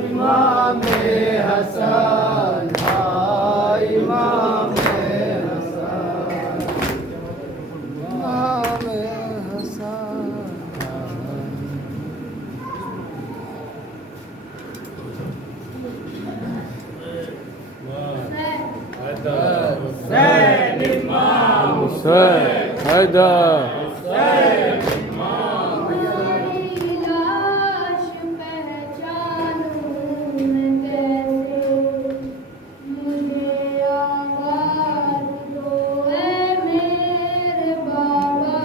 इमाम हसन, हाय इमाम हसन, इमाम हसन। हुसैन इमाम हुसैन हैदर हुसैन इमाम लाश पहचानूं मैं कैसे, मुझे आवाज़ दो ऐ मेरे बाबा,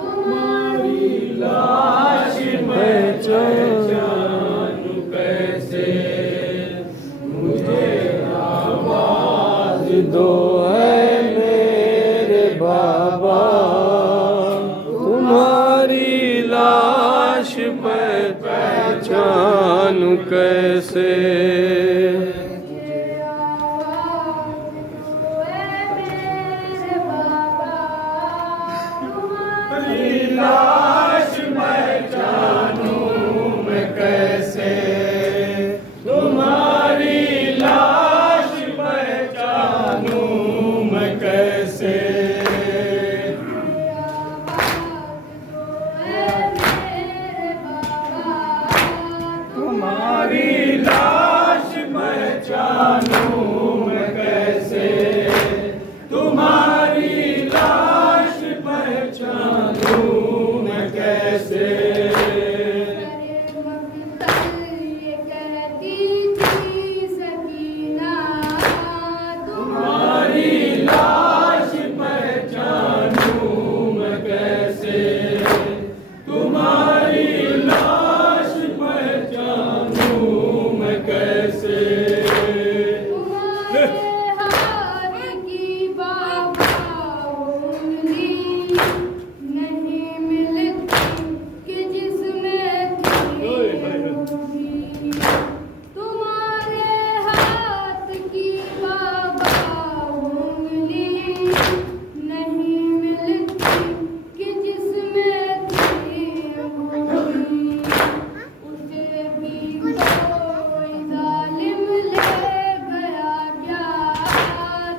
तुम्हारी लाश पहचानूं कैसे, मुझे आवाज़ दो ऐ मेरे बाबा, तुम्हारी लाश पहचानूं कैसे। लाश पहचानूं मैं कैसे, तुम्हारी लाश पहचानूं मैं कैसे। तुम्हारी लाश पहचानूं मैं कैसे, तुम्हारी लाश पहचानूं मैं कैसे। तुम्हारी लाश पहचानूं मैं कैसे, तुम्हारी लाश पहचानूं मैं कैसे।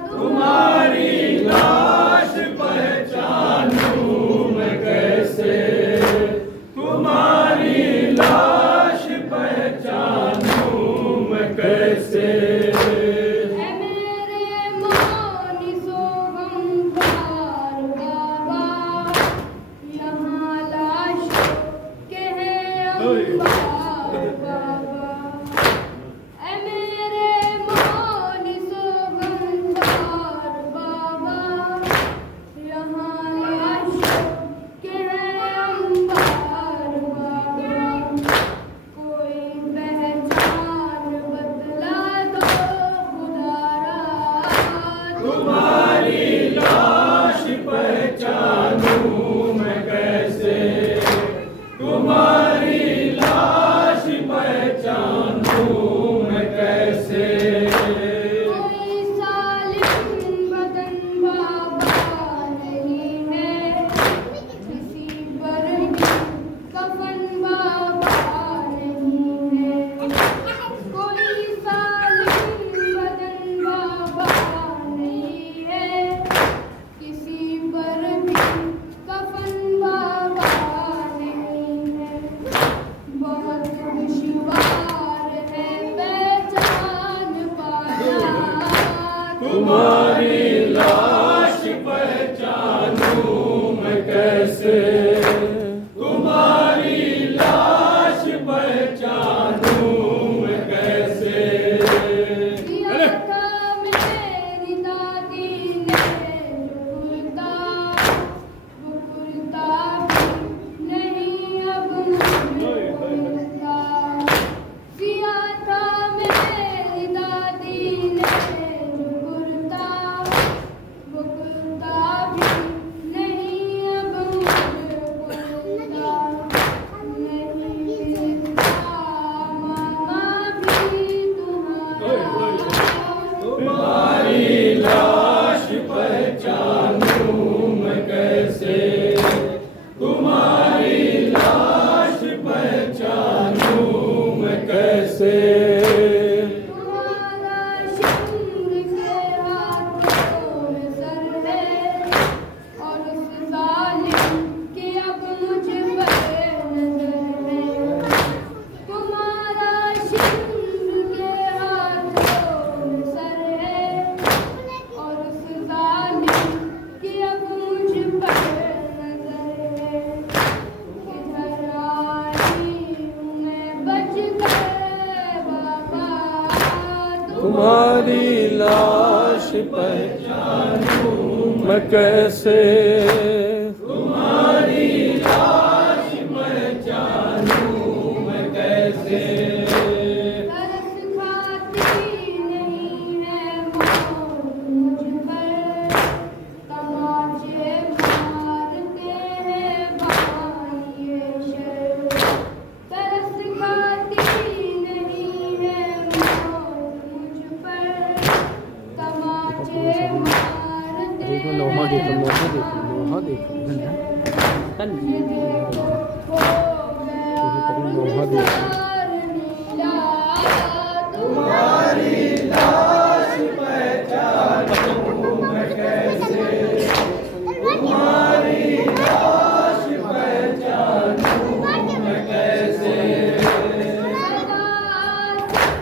तुम्हारी लाश पहचानूं मैं कैसे, तुम्हारी लाश पहचानूं मैं कैसे। तुम्हारी लाश पहचानूं मैं कैसे, तुम्हारी लाश पहचानूं मैं कैसे। कोई सालिम बदन बाबा नहीं है, किसी पर भी कफन बाबा नहीं है। कोई सालिम बदन बाबा नहीं है, किसी पर भी कफन बाबा नहीं है। बहुत दुश्वार है पहचान पाना, तुम्हारी लाश पहचानूं मैं कैसे, तुम्हारी लाश पहचानूं मैं कैसे। दिया था मेरी दादी ने जो कुर्ता, वो कुर्ता भी नहीं अब मुझे मिलता। दिया था मेरी दादी ने जो कुर्ता, कैसे तुम्हारा सिंह के हाथों में सर है और उस जालिम की अब मुझ पर नजर है। तुम्हारा सिंह के हाथों में सर है और उस जालिम की अब मुझ पर नजर है। किधर आई हूँ मैं बच कर बाबा, तुम्हारी लाश पहचानूं मैं कैसे तुम्हारी लाश पहचानूं मैं कैसे तरस खाती नहीं है मौत मुझ पर, तमाचे मारते हैं भाई ये शर। तरस खाती नहीं है मौत मुझ पर, तमाचे मारते हैं लोहा देखो भाई देखो ये देखो हो गया लोहा देखो। गुलजार नीला, तुम्हारी लाश पहचानूं मैं कैसे तुम्हारी लाश पहचानूं मैं कैसे सदा सिर्फ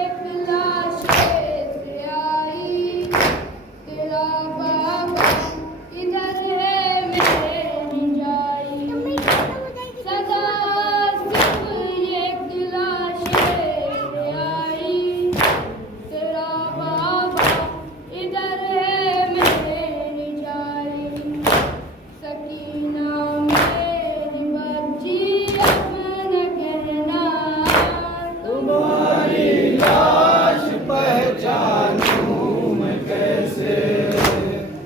एक लाश से आई, तेरा बाबा इधर है मेरी जाई। सदा सिर्फ एक लाश से आई, तेरा बाबा इधर है मेरी जाई। सकीना मेरी बच्ची अब न कहना, तुम्हारी लाश पहचानूं मैं कैसे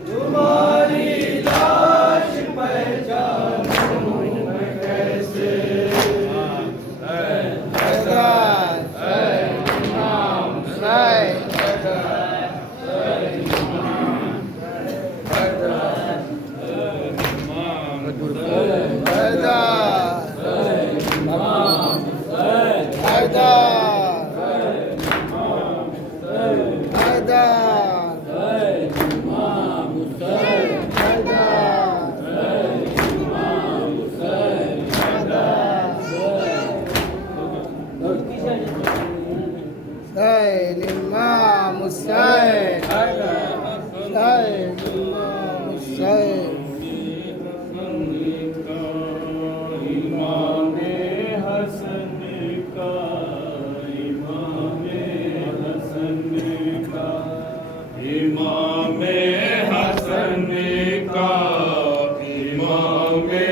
तुम्हारी लाश पहचानूं मैं कैसे Imam Hussain, Imam Hussain. इमामे Hasan का इमामे हसन का इमामे हसन का इमामे